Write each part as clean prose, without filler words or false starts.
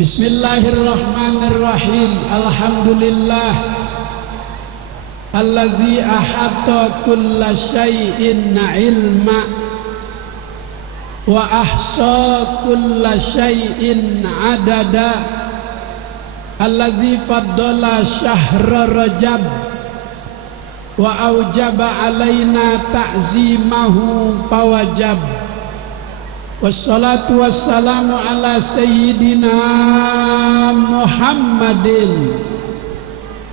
Bismillahirrahmanirrahim. Alhamdulillah alladzi ahata kulla syai'in ilma wa ahsa kulla syai'in adada, alladzi faddala syahra rajab wa aujaba alaina ta'zimahu fawajab. Wassalatu wassalamu ala sayyidina Muhammadin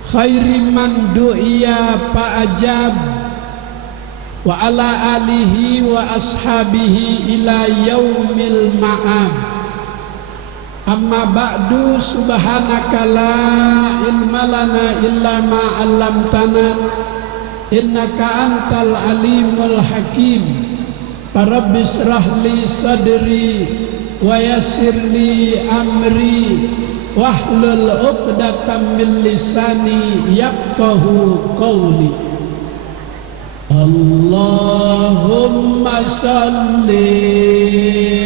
khairi man du'iya fa'ajab wa ala alihi wa ashabihi ila yaumil ma'ab. Amma ba'du, subhanaka la ilma lana illa ma 'allamtana innaka antal alimul hakim. Rabbi shrah li sadri wa yassir li amri wahlul 'uqdatam min lisani yafqahu qawli. Allahumma shalli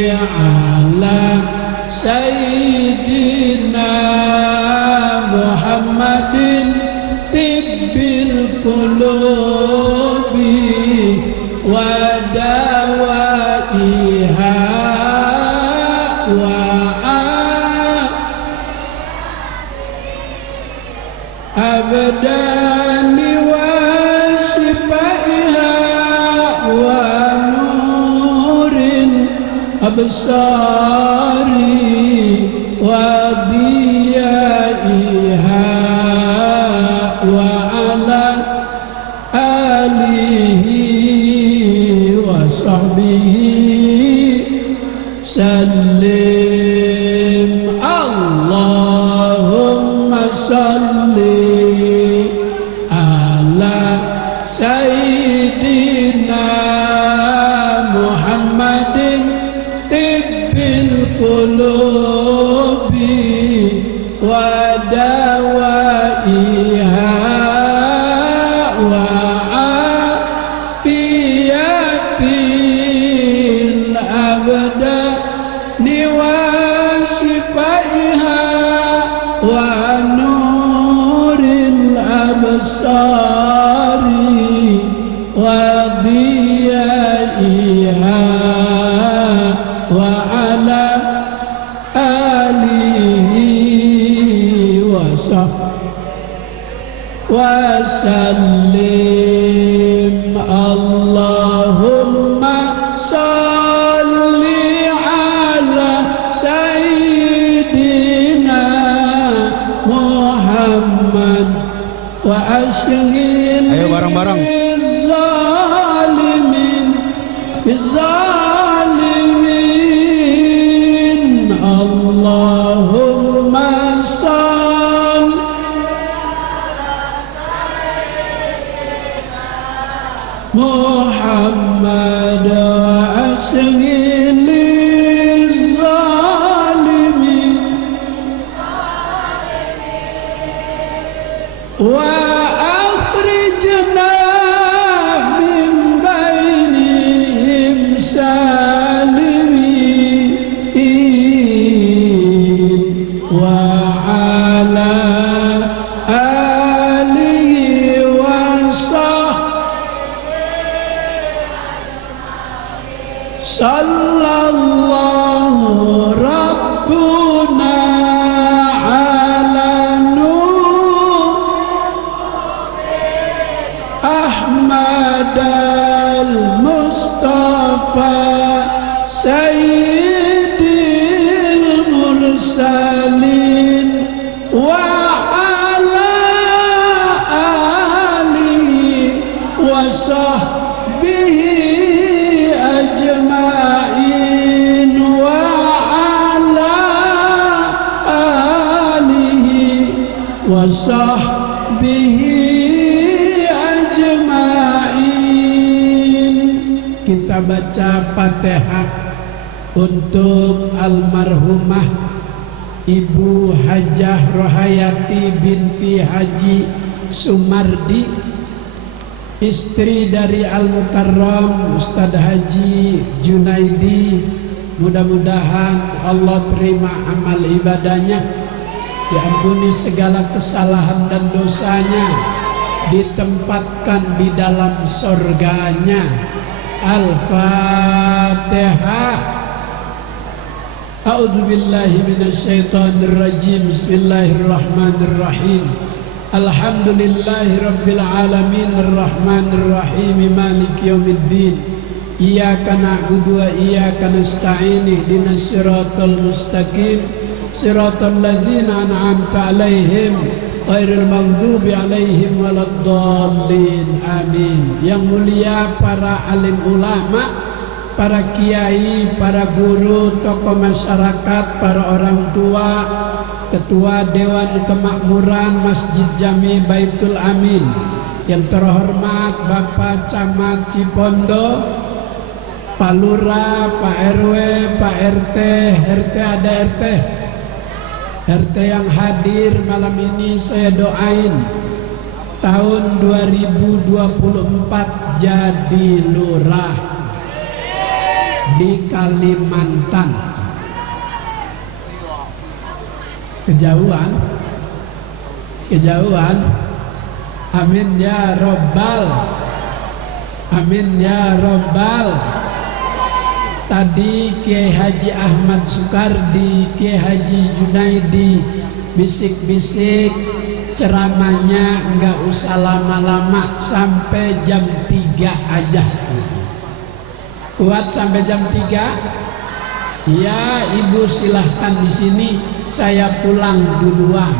ala sayyidina Muhammadin tibbil qulubi wa dawaiha wa abdani wa shifaiha wa nurin absari wa diyaiha wa ala alihi sallim. Allahumma salli ala sayyidina Muhammadin tibbil qulubi wa dawaiha wa afiyatil abdani wa shifaiha wa nuril absari wa diyaiha wa ala alihi wa sallim. Allahumma salli ala sayyidina Muhammad wa ashghil zalimin bizalimin. Allahumma salli Muhammad wa ashghil zalimin wa akhrijna min bainihim salimin wa ala alihi wa sallallahu rabbuna ala Ahmad al-Mustafa sayyidil mursalin wa ala alihi wa sahbihi ajma'in wa ala alihi wa sahbihi kita baca Fatihah untuk almarhumah Ibu Hajah Rohayati binti Haji Sumardi, istri dari Al-Mukarram Ustadz Haji Junaidi Mudah-mudahan Allah terima amal ibadahnya, diampuni segala kesalahan dan dosanya, ditempatkan di dalam surganya. Al-Fatihah. A'udzubillahi minasyaitonirrajim. Bismillahirrahmanirrahim. Alhamdulillahi rabbil alamin, arrahmanirrahim, maliki yaumiddin. Iyyaka na'budu wa iyyaka nasta'in. Ihdinas siratal mustaqim, siratal ladzina an'amta 'alaihim ghairil maghdubi 'alaihim waladdallin. Amin. Yang mulia para alim ulama, para kiai, para guru, tokoh masyarakat, para orang tua, Ketua Dewan Kemakmuran Masjid Jami Baitul Amin, yang terhormat Bapak Camat Cipondo, Pak Lurah, Pak RW, Pak RT, RT ada RT yang hadir malam ini, saya doain tahun 2024 jadi lurah di Kalimantan. Kejauhan. Amin ya robbal. Amin ya robbal. Tadi Kiai Haji Ahmad Sukardi, Kiai Haji Junaidi bisik-bisik ceramahnya enggak usah lama-lama, sampai jam 3 aja. Kuat sampai jam 3? Ya, Ibu silahkan di sini, saya pulang duluan.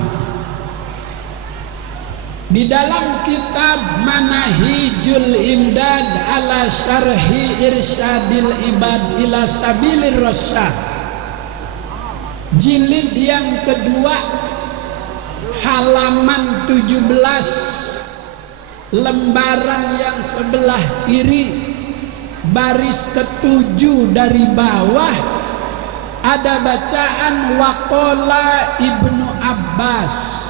Di dalam kitab Manahijul Imdad ala Syarhi Irsyadil Ibad ila Sabilir Rasyad, jilid yang kedua, halaman 17, lembaran yang sebelah kiri, baris ke-7 dari bawah, ada bacaan waqala Ibnu Abbas.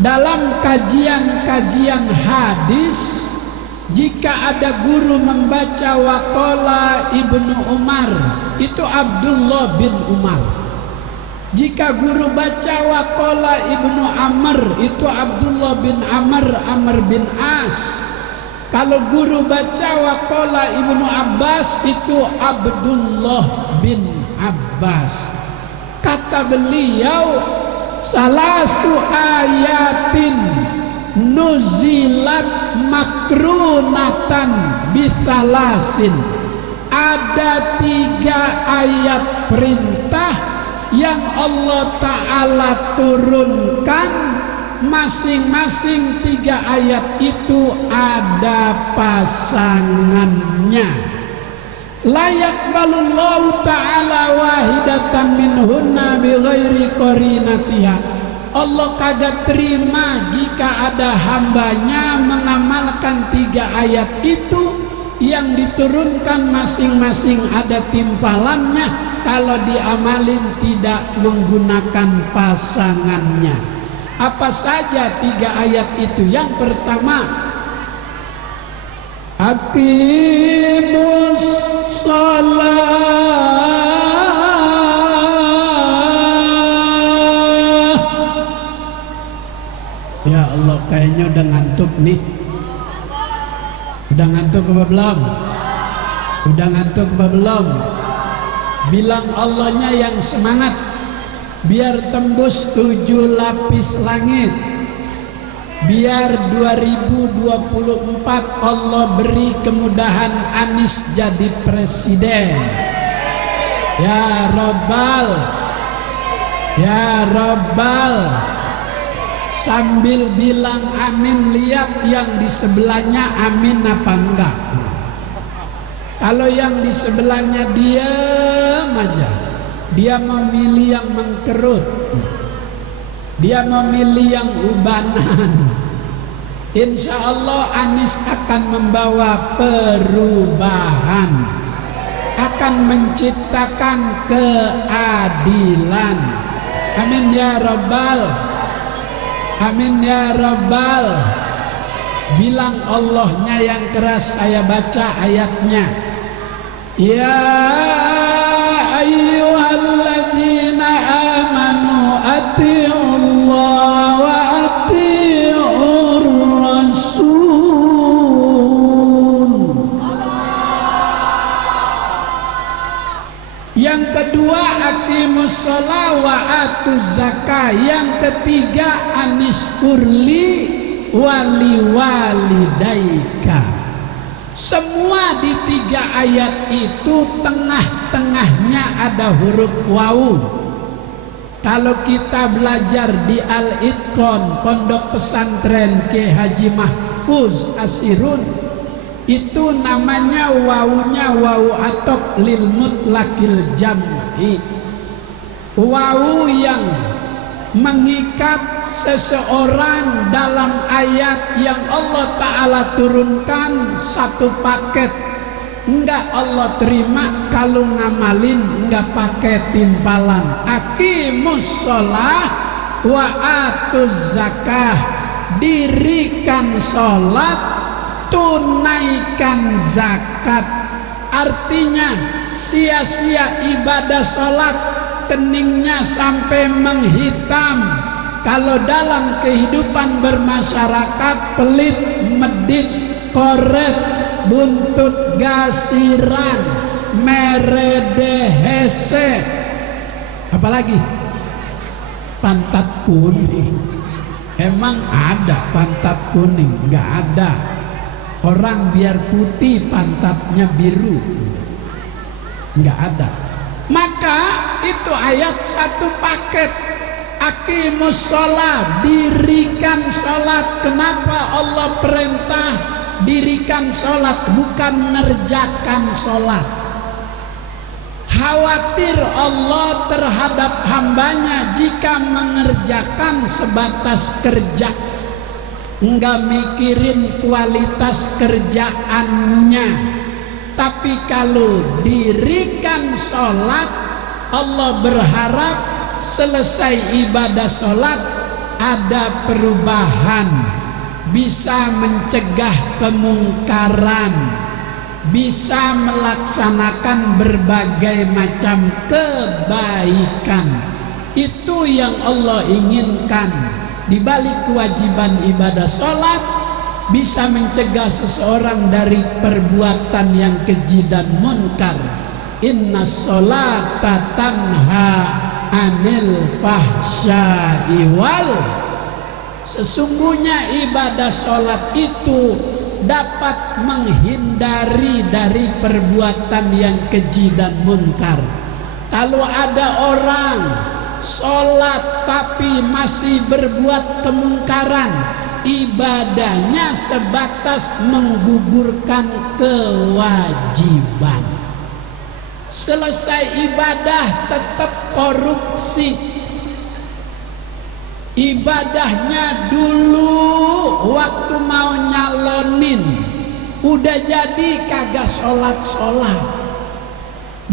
Dalam kajian-kajian hadis, jika ada guru membaca waqala Ibnu Umar, itu Abdullah bin Umar. Jika guru baca waqala Ibnu Amr, itu Abdullah bin Amr bin As. Kalau guru baca waqala Ibnu Abbas, itu Abdullah bin Abbas. Kata beliau, salasu ayatin nuzilat makrunatan bisalasin. Ada 3 ayat perintah yang Allah Ta'ala turunkan, masing-masing 3 ayat itu ada pasangannya. Layak balullahu ta'ala wahidatan minhunna bighairi qarinatiha. Allah kagak terima jika ada hambanya mengamalkan 3 ayat itu yang diturunkan masing-masing ada timpalannya, kalau diamalin tidak menggunakan pasangannya. Apa saja 3 ayat itu? Yang pertama, aqimus shalah. Ya Allah, kayaknya udah ngantuk nih. Udah ngantuk apa belum? Udah ngantuk apa belum? Bilang Allahnya yang semangat, biar tembus 7 lapis langit. Biar 2024 Allah beri kemudahan Anies jadi presiden. Ya Rabbal, ya Rabbal. Sambil bilang amin, lihat yang di sebelahnya amin apa enggak. Kalau yang di sebelahnya diam aja, dia memilih yang mengkerut, dia memilih yang ubanan, insya Allah Anies akan membawa perubahan, akan menciptakan keadilan. Amin ya Rabbal, amin ya Rabbal. Bilang Allahnya yang keras, saya baca ayatnya. Ya ayyuhalladzina amanu atiiullah wa atiiur rasul. Yang kedua aqimus shalah wa atuz zakah. Yang ketiga anishkurli wali walidaika. Semua di 3 ayat itu tengah-tengahnya ada huruf wawu. Kalau kita belajar di Al-Itqan Pondok Pesantren Kiai Haji Mahfuz Asirun, itu namanya wawunya wawu atop lil mutlaqil jam'i. Wawu yang mengikat seseorang dalam ayat yang Allah Ta'ala turunkan satu paket, enggak Allah terima kalau ngamalin enggak pakai timpalan. Aqimus sholah wa atuz zakah. Dirikan sholat, tunaikan zakat. Artinya sia-sia ibadah sholat, keningnya sampai menghitam. Kalau dalam kehidupan bermasyarakat pelit, medit, koret, buntut gasiran, meredehese, apalagi pantat kuning. Emang ada pantat kuning? Nggak ada. Orang biar putih pantatnya biru, nggak ada. Maka itu ayat satu paket. Aqimus sholat, dirikan sholat. Kenapa Allah perintah dirikan sholat, bukan ngerjakan sholat? Khawatir Allah terhadap hambanya jika mengerjakan sebatas kerja, enggak mikirin kualitas kerjaannya. Tapi kalau dirikan sholat, Allah berharap selesai ibadah sholat ada perubahan, bisa mencegah kemungkaran, bisa melaksanakan berbagai macam kebaikan. Itu yang Allah inginkan. Di balik kewajiban ibadah sholat, bisa mencegah seseorang dari perbuatan yang keji dan munkar. Inna sholata tanha anil fahsya'i wal. Sesungguhnya ibadah sholat itu dapat menghindari dari perbuatan yang keji dan munkar. Kalau ada orang sholat tapi masih berbuat kemungkaran, ibadahnya sebatas menggugurkan kewajiban. Selesai ibadah tetap korupsi. Ibadahnya dulu waktu mau nyalonin udah jadi kagak sholat.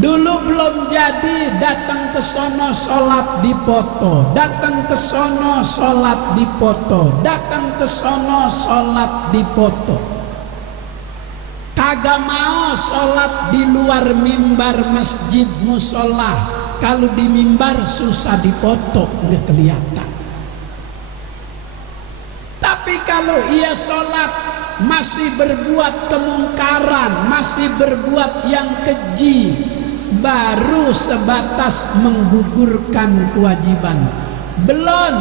Dulu belum jadi datang ke sono sholat dipoto, datang ke sono sholat dipoto, datang ke sono sholat dipoto. Kagak mau sholat di luar mimbar masjid musola. Kalau di mimbar susah dipoto, nggak kelihatan. Tapi kalau ia sholat masih berbuat kemungkaran, masih berbuat yang keji, baru sebatas menggugurkan kewajiban, belum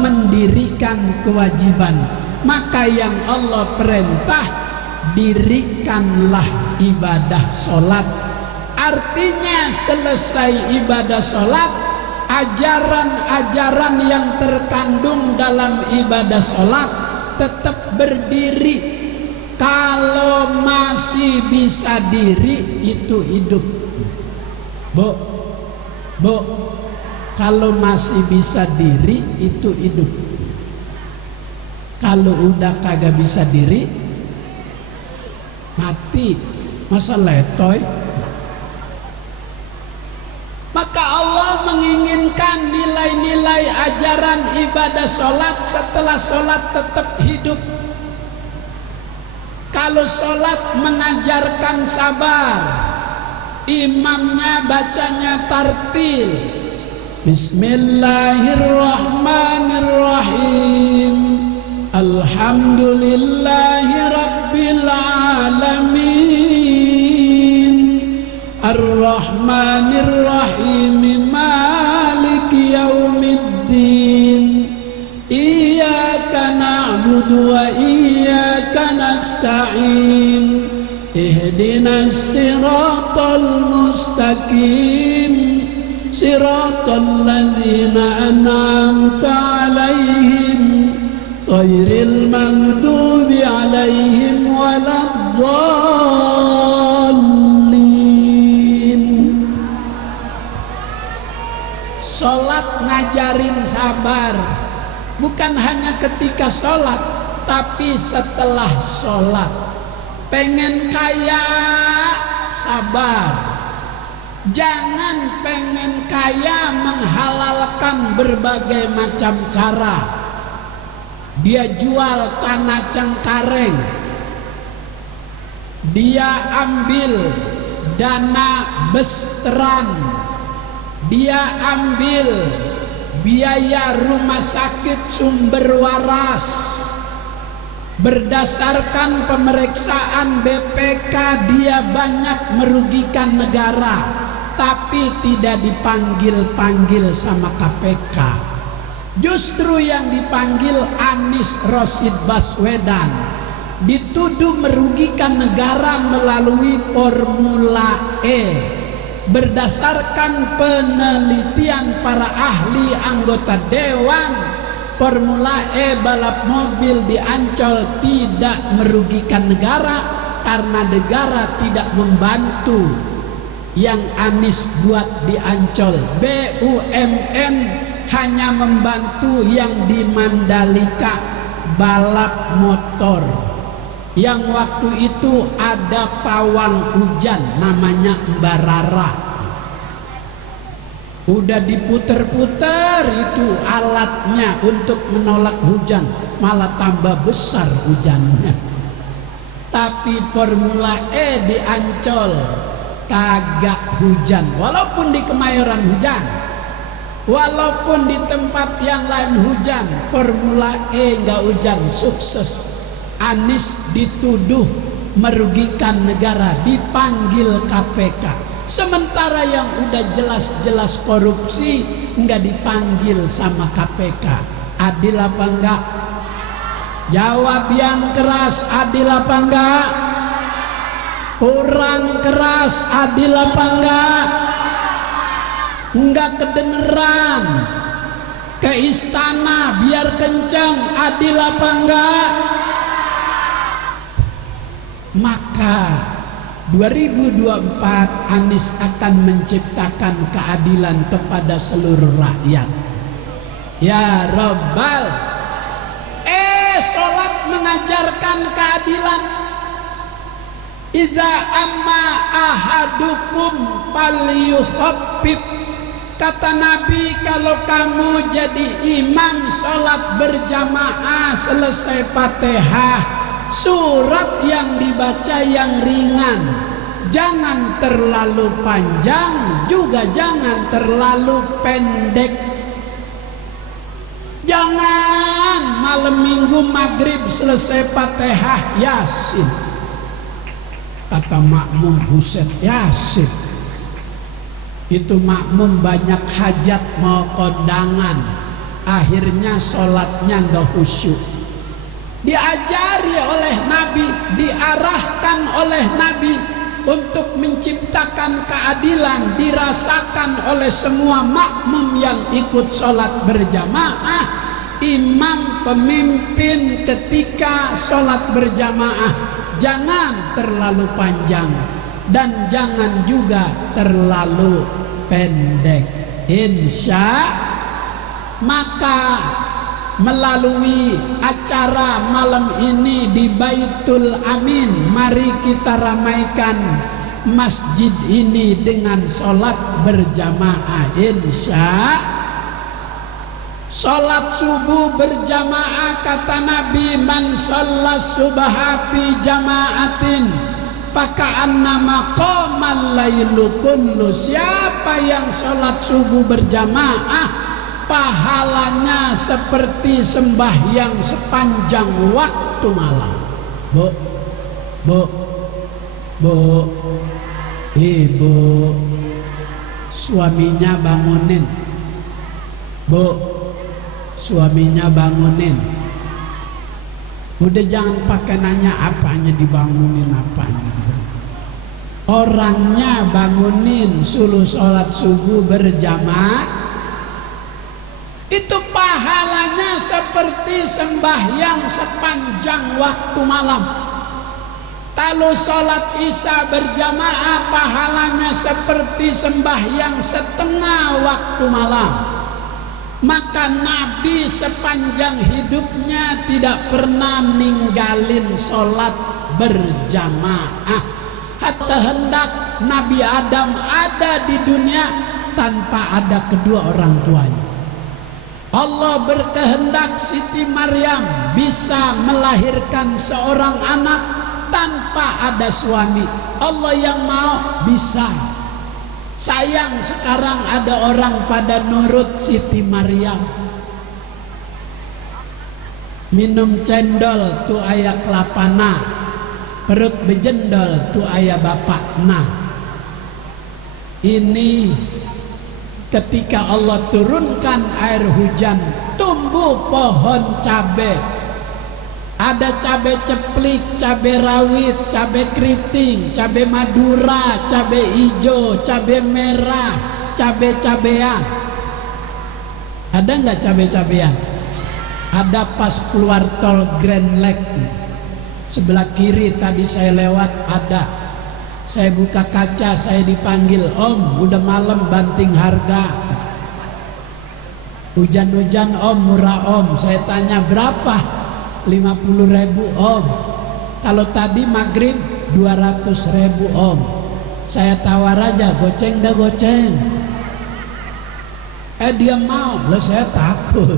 mendirikan kewajiban. Maka yang Allah perintah, dirikanlah ibadah sholat. Artinya selesai ibadah sholat, ajaran-ajaran yang terkandung dalam ibadah sholat tetap berdiri. Kalau masih bisa diri, itu hidup. Bu, kalau masih bisa diri, itu hidup. Kalau udah kagak bisa diri, mati. Masa letoy? Maka Allah menginginkan nilai-nilai ajaran ibadah sholat setelah sholat tetap hidup. Kalau sholat mengajarkan sabar, imamnya bacanya tartil. Bismillahirrahmanirrahim. Alhamdulillahi rabbil alamin. Ar-Rahmanir-Rahim. Maliki yaumiddin. Iyyaka na'budu wa iyyaka nasta'in. Ihdinas siratal mustaqim. Siratal ladzina an'amta 'alaihim ghairil maghdubi 'alaihim waladdallin. Salat ngajarin sabar, bukan hanya ketika salat, tapi setelah salat. Pengen kaya, sabar. Jangan pengen kaya menghalalkan berbagai macam cara. Dia jual tanah Cengkareng, dia ambil dana Besteran, dia ambil biaya rumah sakit Sumber Waras. Berdasarkan pemeriksaan BPK dia banyak merugikan negara, tapi tidak dipanggil-panggil sama KPK. Justru yang dipanggil Anies Rashid Baswedan, dituduh merugikan negara melalui Formula E. Berdasarkan penelitian para ahli anggota dewan, Formula E balap mobil di Ancol tidak merugikan negara karena negara tidak membantu yang Anies buat di Ancol. BUMN hanya membantu yang di Mandalika balap motor, yang waktu itu ada pawang hujan namanya Mbak Rara. Udah diputer-puter itu alatnya untuk menolak hujan, malah tambah besar hujannya. Tapi Formula E di Ancol kagak hujan, walaupun di Kemayoran hujan, walaupun di tempat yang lain hujan, Formula E nggak hujan, sukses. Anies dituduh merugikan negara, dipanggil KPK. Sementara yang udah jelas-jelas korupsi nggak dipanggil sama KPK. Adil apa enggak? Jawab yang keras, adil apa enggak? Kurang keras, adil apa enggak? Enggak kedengeran. Ke istana biar kencang, adil apa enggak? Maka 2024 Anies akan menciptakan keadilan kepada seluruh rakyat. Ya Rabbal. Sholat mengajarkan keadilan. Idza amma ahadukum falyukhaffif. Kata Nabi, kalau kamu jadi imam sholat berjamaah selesai Fatihah, surat yang dibaca yang ringan, jangan terlalu panjang, juga jangan terlalu pendek. Jangan malam minggu maghrib selesai Fatihah Yasin. Kata makmum, buset Yasin. Itu makmum banyak hajat mau kondangan, akhirnya sholatnya gak khusyuk. Diajari oleh Nabi, diarahkan oleh Nabi untuk menciptakan keadilan, dirasakan oleh semua makmum yang ikut sholat berjamaah. Imam pemimpin ketika sholat berjamaah jangan terlalu panjang dan jangan juga terlalu pendek. Insya maka melalui acara malam ini di Baitul Amin, mari kita ramaikan masjid ini dengan sholat berjamaah. Insya sholat subuh berjamaah, kata Nabi, man sholat subha fi jama'atin Faka'anna maqamal lailu kullu, siapa yang sholat subuh berjamaah pahalanya seperti sembahyang sepanjang waktu malam. Bu, ibu, suaminya bangunin. Bu, suaminya bangunin. Udah jangan pakai nanya apanya dibangunin apanya. Orangnya bangunin, suruh sholat subuh berjamaah. Itu pahalanya seperti sembahyang sepanjang waktu malam. Kalau sholat isya berjamaah pahalanya seperti sembahyang setengah waktu malam. Maka Nabi sepanjang hidupnya tidak pernah ninggalin sholat berjamaah. Hatta hendak Nabi Adam ada di dunia tanpa ada kedua orang tuanya. Allah berkehendak Siti Maryam bisa melahirkan seorang anak tanpa ada suami. Allah yang mau bisa. Sayang sekarang ada orang pada nurut Siti Maryam. Minum cendol tu aya kelapana, perut bejendol tu aya bapakna. Ini ketika Allah turunkan air hujan, tumbuh pohon cabai. Ada cabai ceplik, cabai rawit, cabai keriting, cabai madura, cabai hijau, cabai merah, cabai-cabean. Ada nggak cabai-cabean? Ada pas keluar tol Grand Lake, sebelah kiri tadi saya lewat ada. Saya buka kaca, saya dipanggil, "Om, udah malam banting harga." Hujan-hujan Om, murah Om. Saya tanya berapa? 50.000 Om. Kalau tadi maghrib 200.000 Om. Saya tawar aja, goceng dah goceng. Dia mau, lah saya takut.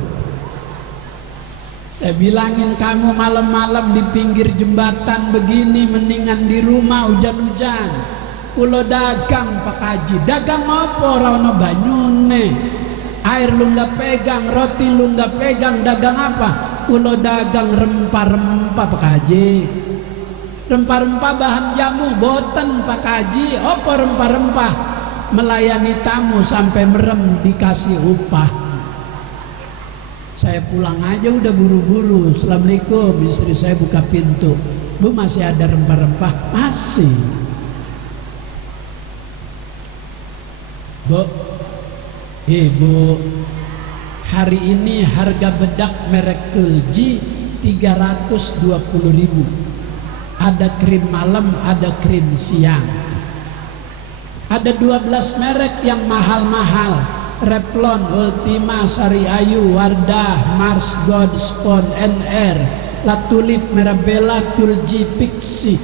Saya bilangin kamu malam-malam di pinggir jembatan begini mendingan di rumah hujan-hujan. Kulo dagang Pak Haji, dagang apa ora banyune. Air lu nggak pegang, roti lu nggak pegang, dagang apa? Kulo dagang rempah-rempah Pak Haji. Rempah-rempah bahan jamu boten Pak Haji. Apa rempah-rempah? Melayani tamu sampai merem dikasih upah. Saya pulang aja udah buru-buru. Assalamualaikum, istri saya buka pintu. Bu, masih ada rempah-rempah? Masih. Bu, Ibu, hari ini harga bedak merek Tulji 320.000. Ada krim malam, ada krim siang. Ada 12 merek yang mahal-mahal. Revlon, Ultima, Sari Ayu, Wardah, Mars, God, Spon, NR, La Tulip, Mirabella, Tulji, Pixie.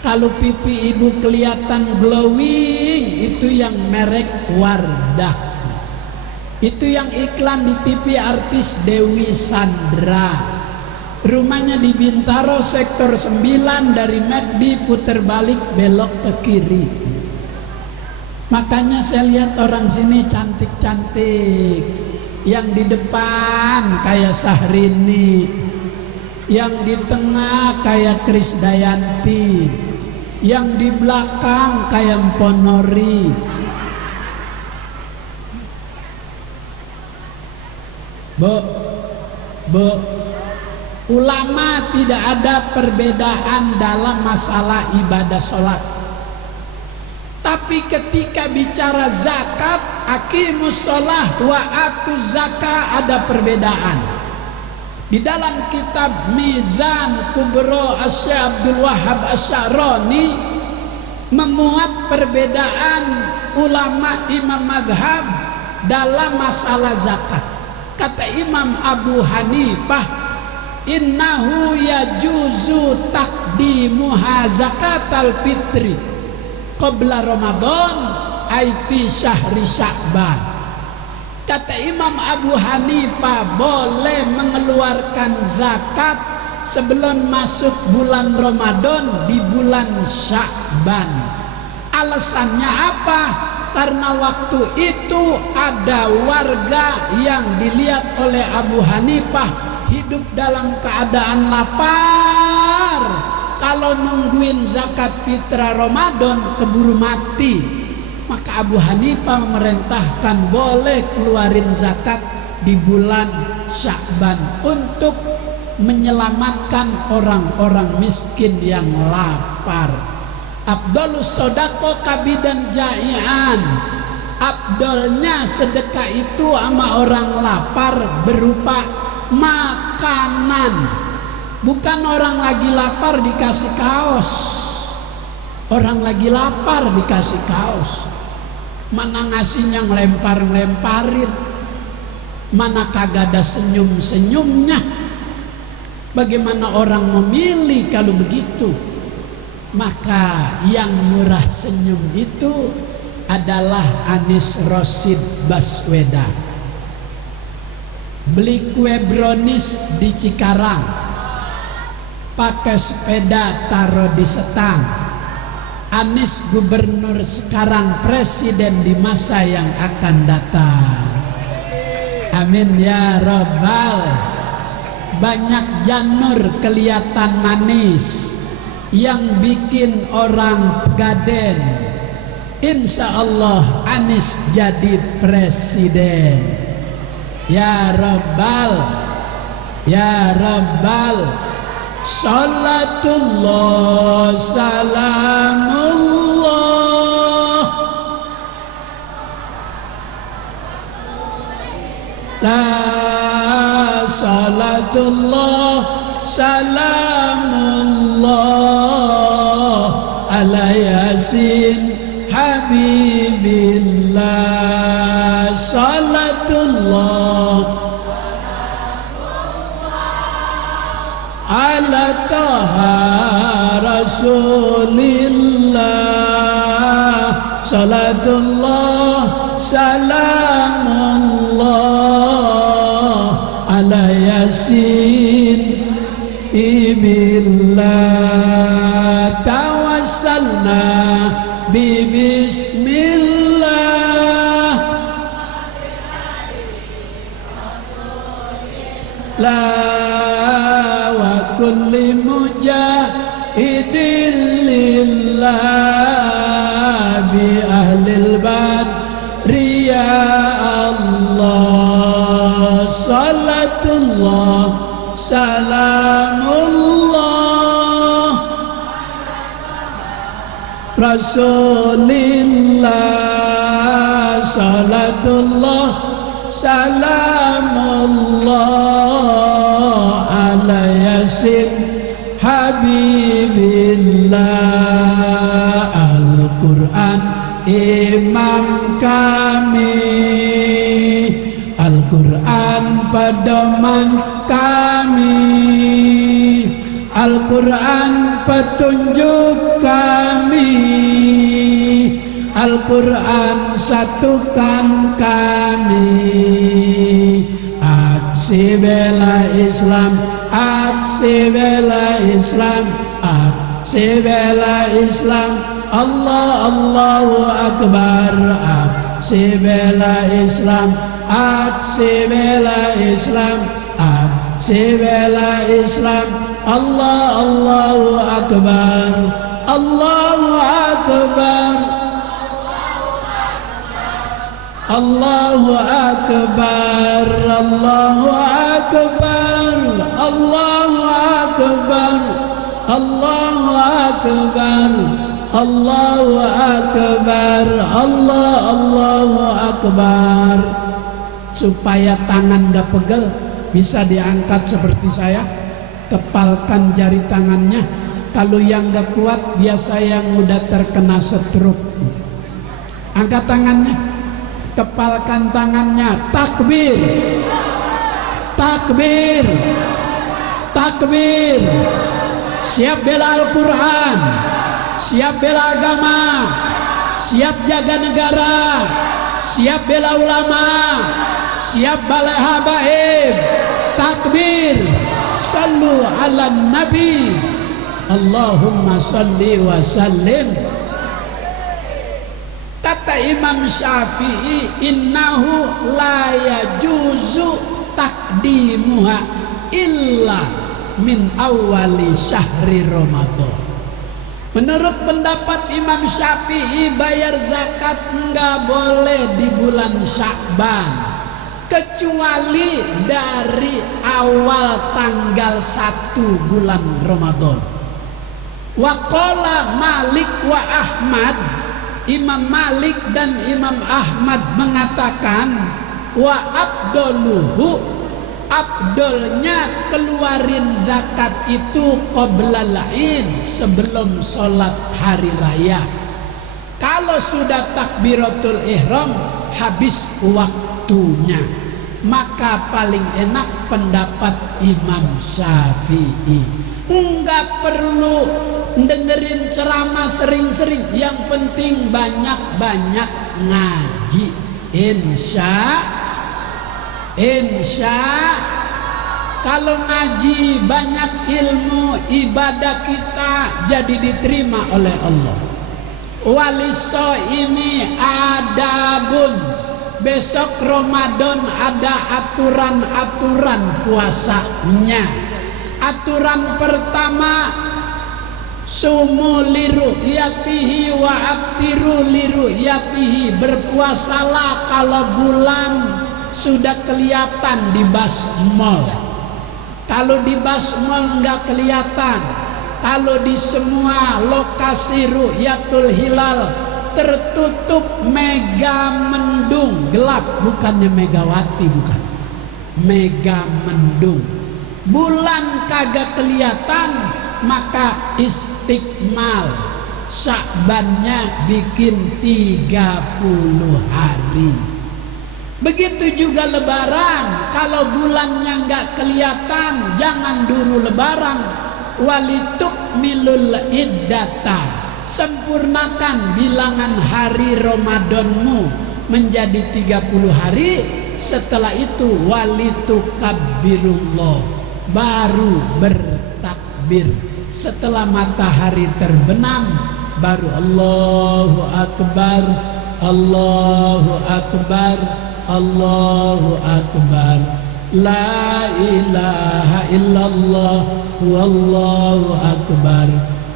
Kalau pipi ibu kelihatan glowing, itu yang merek Wardah. Itu yang iklan di TV artis Dewi Sandra. Rumahnya di Bintaro, sektor 9, dari McD puter balik belok ke kiri. Makanya saya lihat orang sini cantik-cantik. Yang di depan kayak Syahrini, yang di tengah kayak Krisdayanti, yang di belakang kayak Mponori. Bu, ulama tidak ada perbedaan dalam masalah ibadah sholat. Tapi ketika bicara zakat, aqimus sholah wa atuz zakah, ada perbedaan. Di dalam kitab Mizan Kubro Asy Abdul Wahhab Asy'arani memuat perbedaan ulama imam madhab dalam masalah zakat. Kata Imam Abu Hanifah, innahu yajuzu taqdimuha zakatal fitri qabla Ramadan ay fi syahri Sya'ban. Kata Imam Abu Hanifah, boleh mengeluarkan zakat sebelum masuk bulan Ramadan di bulan Sya'ban. Alasannya apa? Karena waktu itu ada warga yang dilihat oleh Abu Hanifah hidup dalam keadaan lapar. Kalau nungguin zakat fitrah Ramadan keburu mati, maka Abu Hanifah memerintahkan boleh keluarin zakat di bulan Sya'ban untuk menyelamatkan orang-orang miskin yang lapar. Abdolus sodako kabidan jai'an, abdolnya sedekah itu sama orang lapar berupa makanan. Bukan orang lagi lapar dikasih kaos. Orang lagi lapar dikasih kaos. Mana ngasihnya ngelempar-ngelemparin, mana kagak ada senyum-senyumnya. Bagaimana orang memilih kalau begitu? Maka yang murah senyum itu adalah Anies Rosid Baswedan. Beli kue brownies di Cikarang, pakai sepeda taruh di Setang. Anies gubernur sekarang, presiden di masa yang akan datang. Amin ya Rabbal. Banyak janur kelihatan manis yang bikin orang gaden. Insya Allah Anies jadi presiden. Ya Rabbal, ya Rabbal. Salatullah salamullah la salatullah salamullah ala yasin habibillah. Salatullah ala taha rasulillah. Salatullah salamullah ala yasin ibillah. Tawassalna bismillah la wa kulli mujahidin lillah bi ahlil badri ya Allah. Salatullah salamullah rasulillah. Salatullah salamullah ala yasin habibillah. Al-Quran imam kami, Al-Quran pedoman kami, Al-Quran petunjuk kami, Al-Quran satukan kami. Aksi bela Islam, aksi bela Islam, aksi bela Islam. Allah Allahu Akbar. Aksi bela Islam, aksi bela Islam, aksi bela Islam. Allah Allahu Akbar. Allahu Akbar. Allahu Akbar. Allahu Akbar. Allahu Akbar. Allahu Akbar. Allahu Akbar. Allahu Akbar. Supaya tangan gak pegel, bisa diangkat seperti saya. Kepalkan jari tangannya. Kalau yang gak kuat, biasa yang udah terkena stroke. Angkat tangannya, kepalkan tangannya. Takbir, takbir, takbir. Siap bela Al-Quran, siap bela agama, siap jaga negara, siap bela ulama, siap balai habaib. Takbir, sallu ala nabi. Allahumma salli wa sallim. Kata Imam Syafi'i, innahu la yajuzu takdimuha illa min awali syahri Ramadan. Menurut pendapat Imam Syafi'i, bayar zakat enggak boleh di bulan Sya'ban kecuali dari awal tanggal 1 bulan Ramadan. Wa qala Malik wa Ahmad, Imam Malik dan Imam Ahmad mengatakan, wa abdoluhu, abdolnya keluarin zakat itu qoblal Id, sebelum sholat hari raya. Kalau sudah takbiratul ihram habis waktunya, maka paling enak pendapat Imam Syafi'i. Enggak perlu dengerin ceramah sering-sering, yang penting banyak-banyak ngaji. Insya kalau ngaji banyak ilmu, ibadah kita jadi diterima oleh Allah. Waliso ini adabun, besok Ramadan ada aturan-aturan puasanya. Aturan pertama, sumu liru yatihi wa abtiru liru yatihi, berpuasalah kalau bulan sudah kelihatan di basmol. Kalau di basmol enggak kelihatan, kalau di semua lokasi ru'yatul hilal tertutup mega mendung, gelap, bukannya Megawati, bukan, mega mendung, bulan kagak kelihatan, maka istiqmal, Sya'bannya bikin 30 hari. Begitu juga lebaran, kalau bulannya nggak kelihatan jangan dulu lebaran. Walituk milul iddata, sempurnakan bilangan hari Ramadanmu menjadi 30 hari. Setelah itu walitukabbirullah, baru bertakbir. Setelah matahari terbenam baru Allahu Akbar, Allahu Akbar, Allahu Akbar, la ilaha illallah, wallahu akbar,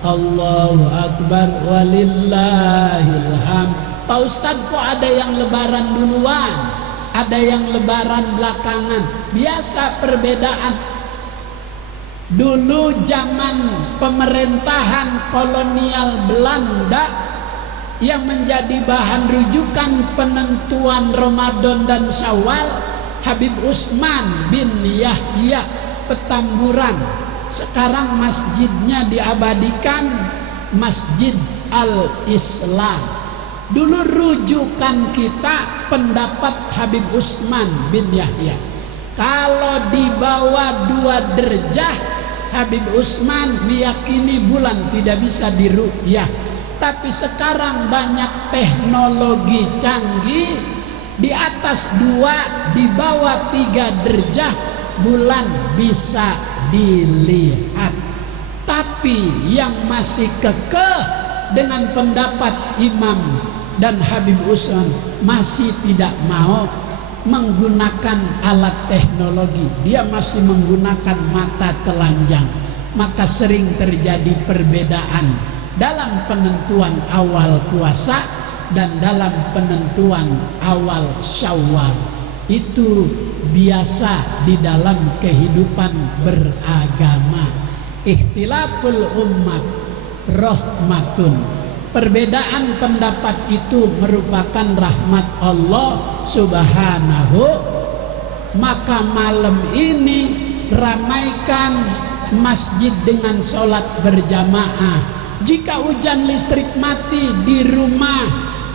Allahu akbar, walillahil hamd. Pak Ustadz, kok ada yang lebaran duluan, ada yang lebaran belakangan? Biasa perbedaan. Dulu zaman pemerintahan kolonial Belanda, yang menjadi bahan rujukan penentuan Ramadan dan Syawal, Habib Utsman bin Yahya Petamburan. Sekarang masjidnya diabadikan Masjid Al-Islam. Dulu rujukan kita pendapat Habib Utsman bin Yahya. Kalau di bawah 2 derajat, Habib Utsman meyakini bulan tidak bisa diru'yah. Tapi sekarang banyak teknologi canggih, di atas 2, di bawah 3 derajat bulan bisa dilihat. Tapi yang masih kekeh dengan pendapat Imam dan Habib Utsman, masih tidak mau menggunakan alat teknologi, dia masih menggunakan mata telanjang. Maka sering terjadi perbedaan dalam penentuan awal puasa dan dalam penentuan awal Syawal. Itu biasa di dalam kehidupan beragama. Ikhtilaful ummat rahmatun, perbedaan pendapat itu merupakan rahmat Allah Subhanahu. Maka malam ini ramaikan masjid dengan sholat berjamaah. Jika hujan listrik mati di rumah,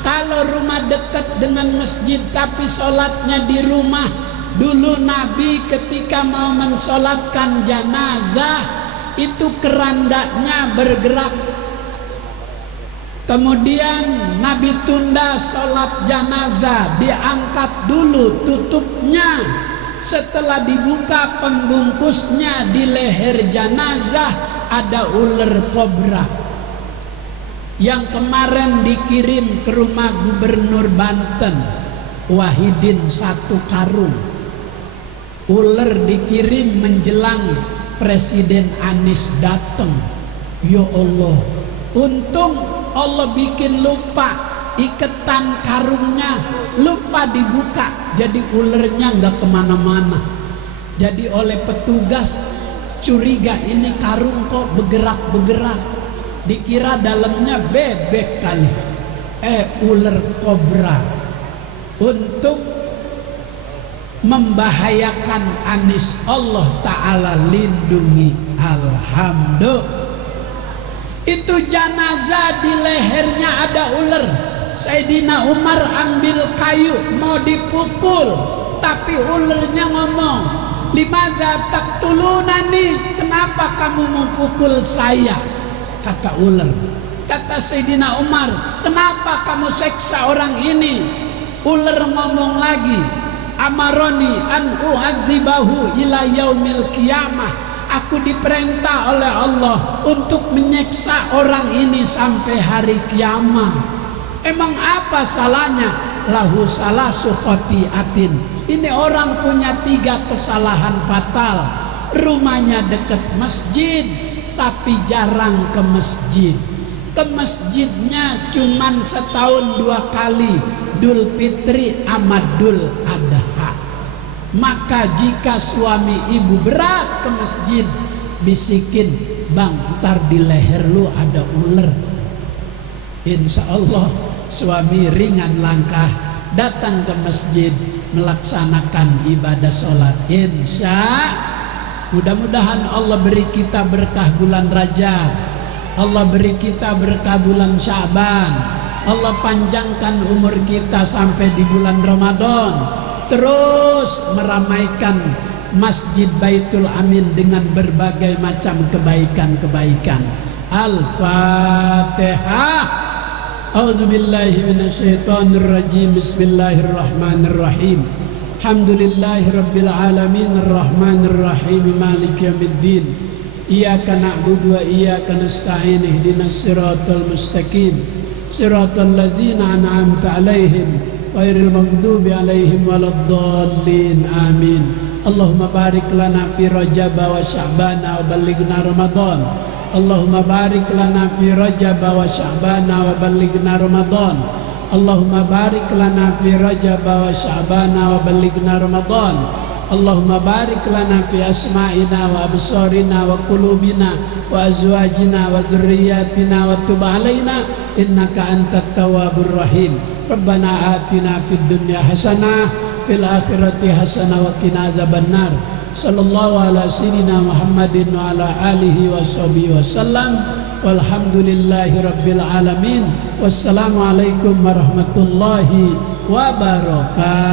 kalau rumah dekat dengan masjid tapi sholatnya di rumah. Dulu Nabi ketika mau mensolatkan jenazah itu kerandanya bergerak. Kemudian Nabi tunda sholat jenazah, diangkat dulu tutupnya. setelah dibuka pembungkusnya, di leher jenazah ada ular kobra yang kemarin dikirim ke rumah Gubernur Banten Wahidin 1 karung. Ular dikirim menjelang Presiden Anies datang. Ya Allah, untung Allah bikin lupa iketan karungnya, lupa dibuka, jadi ularnya nggak kemana-mana. Jadi oleh petugas curiga ini karung kok bergerak-bergerak, dikira dalamnya bebek kali, ular kobra. Untuk membahayakan Anies, Allah Ta'ala lindungi. Alhamdulillah. Itu jenazah di lehernya ada ular. Sayyidina Umar ambil kayu mau dipukul, tapi ularnya ngomong, limadza taqtulunani, kenapa kamu mau pukul saya? Kata ular. Kata Sayyidina Umar, kenapa kamu seksa orang ini? Ular ngomong lagi, amaroni an u'adzibahu ila yaumil qiyamah, aku diperintah oleh Allah untuk menyiksa orang ini sampai hari kiamat. Emang apa salahnya? Lahu salasu khotiatin, ini orang punya 3 kesalahan fatal. Rumahnya dekat masjid tapi jarang ke masjid. Ke masjidnya cuman setahun 2 kali, Dul Fitri sama Dul Adha. Maka jika suami ibu berat ke masjid, bisikin, bang, ntar di leher lu ada ular. Insya Allah suami ringan langkah datang ke masjid melaksanakan ibadah sholat. Mudah-mudahan Allah beri kita berkah bulan Rajab, Allah beri kita berkah bulan Sya'ban, Allah panjangkan umur kita sampai di bulan Ramadan, terus meramaikan Masjid Baitul Amin dengan berbagai macam kebaikan-kebaikan. Al-Fatihah. A'udzubillahi minasyaitonirrajim. Bismillahirrahmanirrahim. Alhamdulillahirabbil alamin arrahmanirrahim maliki yaumiddin. Iyyaka na'budu wa iyyaka nasta'in ihdinas siratal mustaqim. Siratal ladzina an'amta 'alaihim ghairil maghdubi 'alaihim waladdallin. Amin. Allahumma barik lana fi Rajab wa Sya'ban wa ballighna Ramadan. Allahumma barik lana fi Rajab wa Sya'ban wa ballighna Ramadan. Allahumma barik lana fi Rajab wa Sya'ban wa ballighna Ramadan. Allahumma barik lana fi asma'ina wa absarina wa qulubina wa azwajina wa dzurriyyatina wa tub 'alaina innaka antat tawwabur rahim. Rabbana atina fid dunya hasanah fil akhirati hasanah wa qina adzabannar. Sallallahu ala sayyidina Muhammadin wa ala alihi wa sahbihi wasallam. Walhamdulillahi rabbil alamin. Wassalamualaikum warahmatullahi wabarakatuh.